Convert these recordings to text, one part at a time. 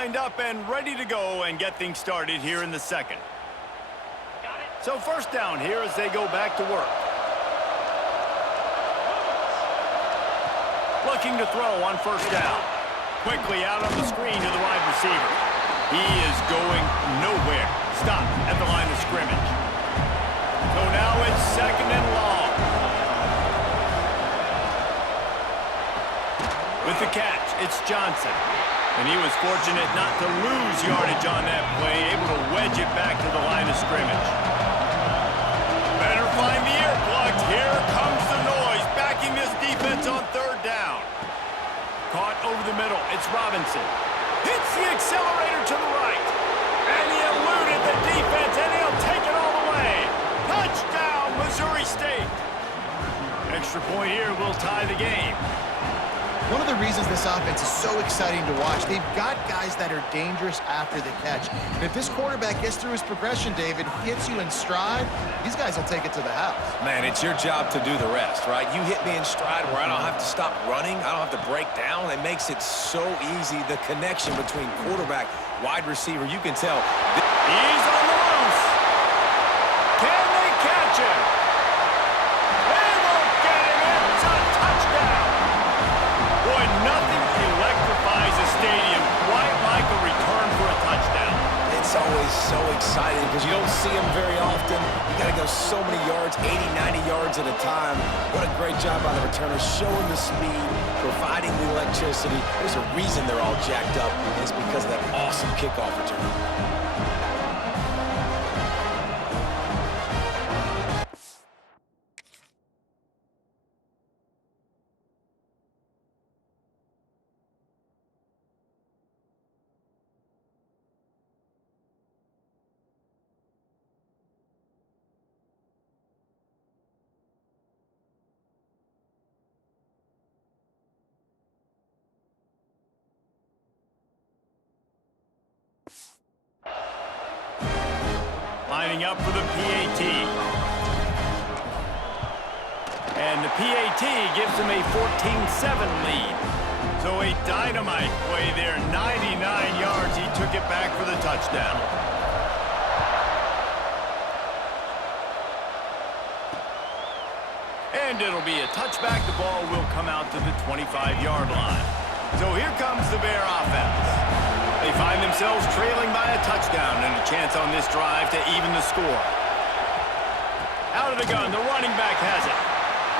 lined up and ready to go and get things started here in the second. So first down here as they go back to work. Looking to throw on first down. Quickly out on the screen to the wide receiver. He is going nowhere. Stop at the line of scrimmage. So now it's second and long. With the catch, it's Johnson. And he was fortunate not to lose yardage on that play, able to wedge it back to the line of scrimmage. Better find the earplugs. Here comes the noise, backing this defense on third down. Caught over the middle, it's Robinson. Hits the accelerator to the right. And he eluded the defense, and he'll take it all the way. Touchdown, Missouri State. Extra point here will tie the game. One of the reasons this offense is so exciting to watch, they've got guys that are dangerous after the catch. And if this quarterback gets through his progression, David, hits you in stride, these guys will take it to the house. Man, it's your job to do the rest, right? You hit me in stride where I don't have to stop running. I don't have to break down. It makes it so easy. The connection between quarterback, wide receiver, you can tell. He's on the loose. Can they catch him? They won't get him. It's a touchdown. Boy, nothing electrifies a stadium quite like a return for a touchdown. It's always so exciting because you don't see them very often. You got to go so many yards, 80, 90 yards at a time. What a great job by the returner, showing the speed, providing the electricity. There's a reason they're all jacked up. It's because of that awesome kickoff return. Lining up for the PAT. And the PAT gives them a 14-7 lead. So a dynamite play there, 99 yards. He took it back for the touchdown. And it'll be a touchback. The ball will come out to the 25-yard line. So here comes the Bear offense. They find themselves trailing by a touchdown and a chance on this drive to even the score. Out of the gun, the running back has it.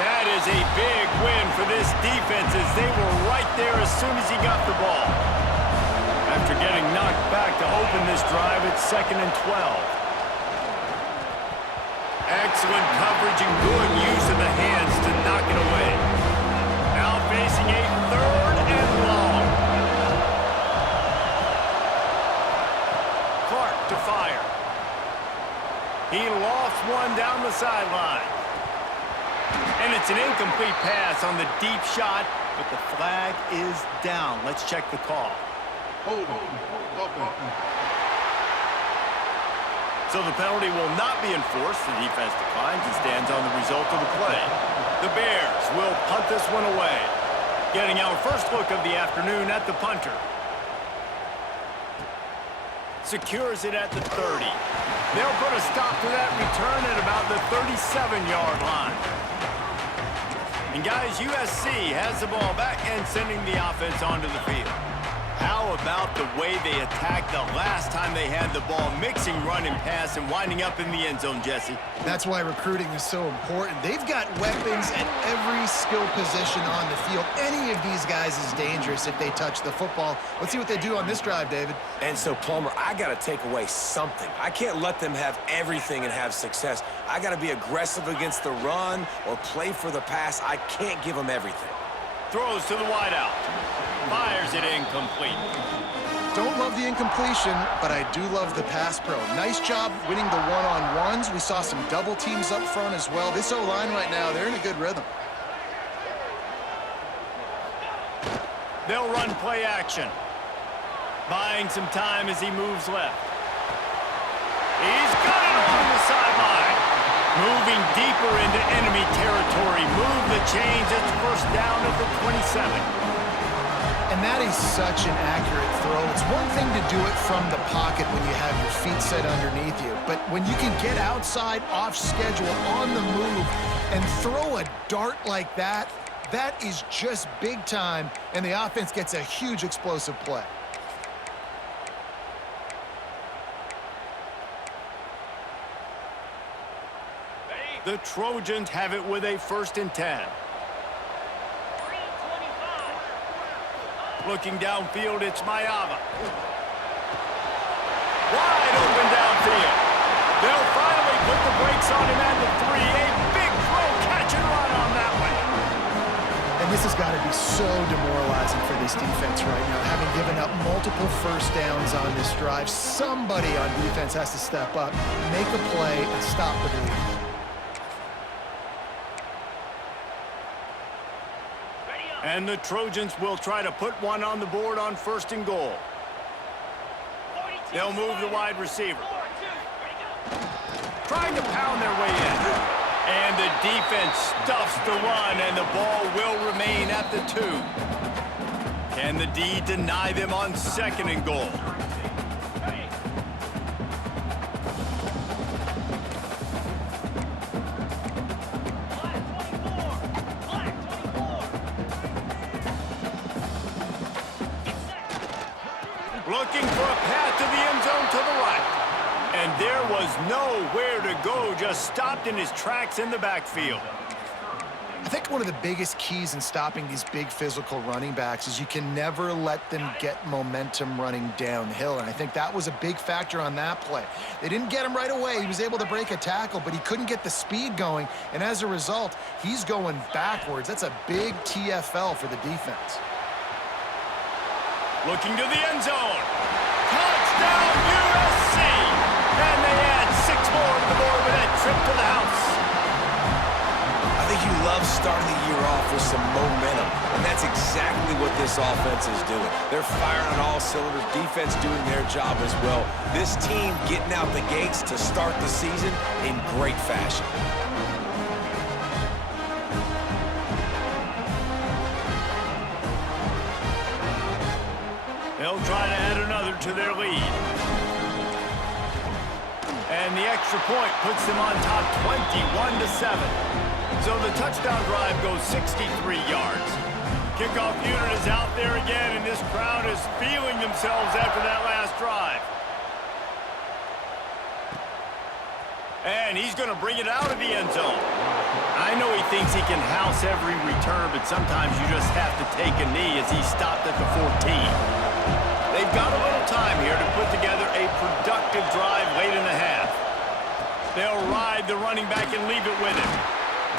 That is a big win for this defense as they were right there as soon as he got the ball. After getting knocked back to open this drive, it's second and 12. Excellent coverage and good use of the hands to knock it away. Now facing a third and long. To fire. He lofts one down the sideline. And it's an incomplete pass on the deep shot, but the flag is down. Let's check the call. So the penalty will not be enforced. The defense declines and stands on the result of the play. The Bears will punt this one away. Getting our first look of the afternoon at the punter. Secures it at the 30. They'll put a stop to that return at about the 37-yard line. And guys, USC has the ball back and sending the offense onto the field. How about the way they attacked the last time they had the ball, mixing run and pass and winding up in the end zone, Jesse? That's why recruiting is so important. They've got weapons at every skill position on the field. Any of these guys is dangerous if they touch the football. Let's see what they do on this drive, David. And so, Palmer, I got to take away something. I can't let them have everything and have success. I got to be aggressive against the run or play for the pass. I can't give them everything. Throws to the wideout. Fires it incomplete. Don't love the incompletion, but I do love the pass pro. Nice job winning the one-on-ones. We saw some double teams up front as well. This O-line right now, they're in a good rhythm. They'll run play action. Buying some time as he moves left. He's got it along the sideline. Moving deeper into enemy territory. Move the chains. It's first down at the 27. And that is such an accurate throw. It's one thing to do it from the pocket when you have your feet set underneath you, but when you can get outside, off schedule, on the move, and throw a dart like that, that is just big time, and the offense gets a huge explosive play. The Trojans have it with a 1st and 10. Looking downfield, it's Mayava. Wide open downfield. They'll finally put the brakes on him at the 3. A big throw, catch and run on that one. And this has got to be so demoralizing for this defense right now. Having given up multiple first downs on this drive, somebody on defense has to step up, make a play, and stop the bleeding. And the Trojans will try to put one on the board on 1st and goal. They'll move the wide receiver. Trying to pound their way in. And the defense stuffs the run, and the ball will remain at the 2. Can the D deny them on 2nd and goal? Looking for a path to the end zone to the right. And there was nowhere to go, just stopped in his tracks in the backfield. I think one of the biggest keys in stopping these big physical running backs is you can never let them get momentum running downhill, and I think that was a big factor on that play. They didn't get him right away. He was able to break a tackle, but he couldn't get the speed going, and as a result, he's going backwards. That's a big TFL for the defense. Looking to the end zone. Touchdown, USC! And they add 6 more to the board with that trip to the house. I think you love starting the year off with some momentum, and that's exactly what this offense is doing. They're firing on all cylinders, defense doing their job as well. This team getting out the gates to start the season in great fashion. They'll try to add another to their lead. And the extra point puts them on top 21-7. So the touchdown drive goes 63 yards. Kickoff unit is out there again, and this crowd is feeling themselves after that last drive. And he's going to bring it out of the end zone. I know he thinks he can house every return, but sometimes you just have to take a knee as he stopped at the 14. They've got a little time here to put together a productive drive late in the half. They'll ride the running back and leave it with him.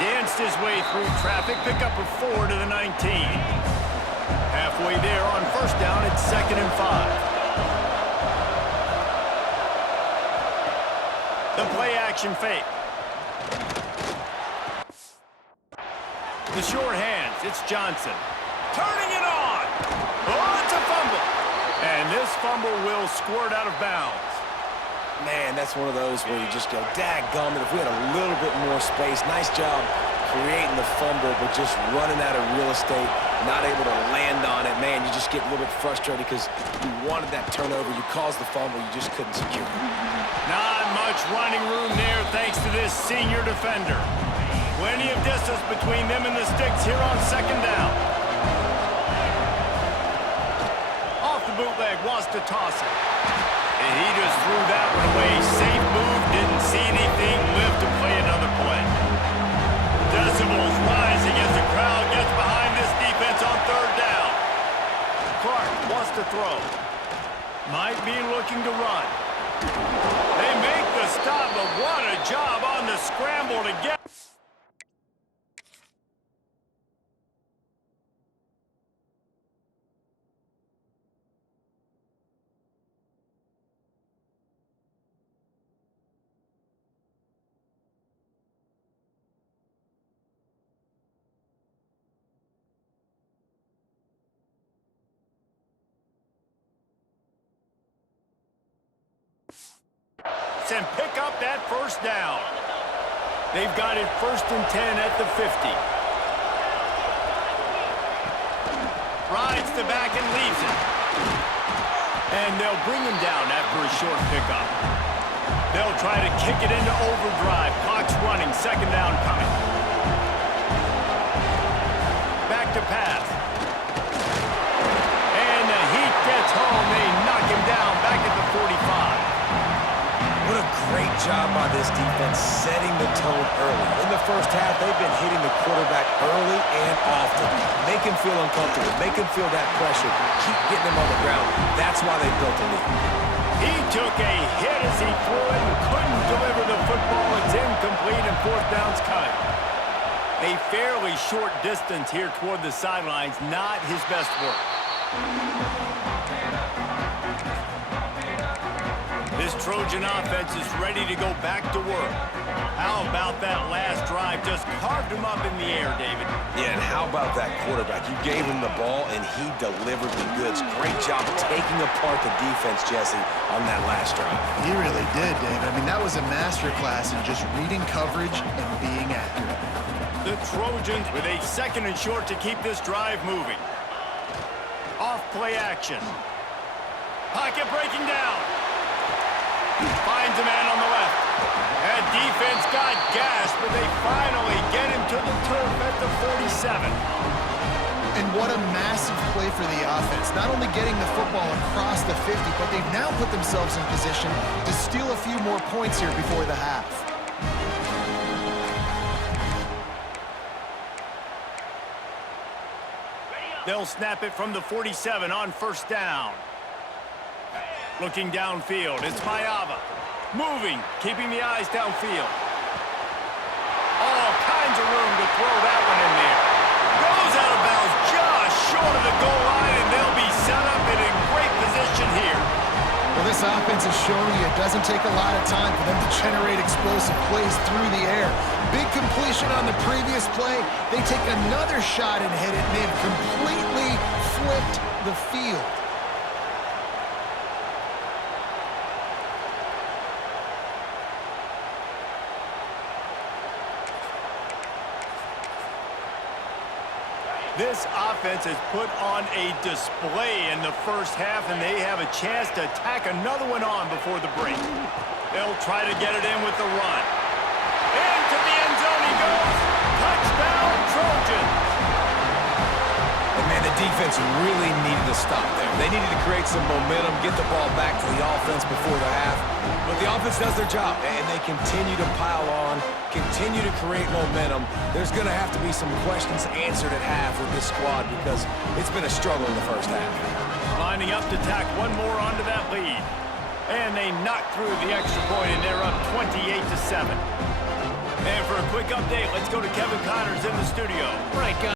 Danced his way through traffic, pick up a 4 to the 19. Halfway there on 1st down, it's 2nd and 5. The play action fake. The short hands, it's Johnson. Turning it on. Oh, it's a fumble. And this fumble will squirt out of bounds. Man, that's one of those where you just go, dadgummit, if we had a little bit more space. Nice job creating the fumble, but just running out of real estate, not able to land on it. Man, you just get a little bit frustrated because you wanted that turnover. You caused the fumble, you just couldn't secure it. Not much running room there thanks to this senior defender. Plenty of distance between them and the sticks here on 2nd down. Off the bootleg, wants to toss it. And he just threw that one away. Safe move, didn't see anything, lived to play another play. Decibels rising as the crowd gets behind this defense on 3rd down. Clark wants to throw. Might be looking to run. They make the stop, but what a job on the scramble to get. And pick up that 1st down. They've got it 1st and 10 at the 50. Rides the back and leaves it. And they'll bring him down after a short pickup. They'll try to kick it into overdrive. Clock's running. Second down coming. Back to pass. And the Heat gets home. They knock him down back at the 45. What a great job by this defense setting the tone early. In the first half, they've been hitting the quarterback early and often. Make him feel uncomfortable. Make him feel that pressure. Keep getting him on the ground. That's why they built the lead. He took a hit as he threw it and couldn't deliver the football. It's incomplete and fourth down's coming. A fairly short distance here toward the sidelines. Not his best work. This Trojan offense is ready to go back to work. How about that last drive? Just carved him up in the air, David. Yeah, and how about that quarterback? You gave him the ball, and he delivered the goods. Great job taking apart the defense, Jesse, on that last drive. He really did, David. I mean, that was a masterclass in just reading coverage and being accurate. The Trojans with a second and short to keep this drive moving. Off play action. Pocket breaking down. Finds a man on the left. That defense got gashed, but they finally get him to the turf at the 47. And what a massive play for the offense. Not only getting the football across the 50, but they've now put themselves in position to steal a few more points here before the half. They'll snap it from the 47 on first down. Looking downfield, it's Mayava. Moving, keeping the eyes downfield. All kinds of room to throw that one in there. Goes out of bounds just short of the goal line, and they'll be set up in a great position here. Well, this offense is showing you it doesn't take a lot of time for them to generate explosive plays through the air. Big completion on the previous play. They take another shot and hit it, and they've completely flipped the field. This offense has put on a display in the first half, and they have a chance to tack another one on before the break. They'll try to get it in with the run. Into the end zone he goes. Touchdown, Trojans. And man, the defense really needed to stop there. They needed to create some momentum, get the ball back to the offense before the half. But the offense does their job, and they continue to pile on, continue to create momentum. There's going to have to be some questions answered at half with this squad because it's been a struggle in the first half. Lining up to tack one more onto that lead. And they knock through the extra point, and they're up 28-7. And for a quick update, let's go to Kevin Connors in the studio. Right, guys.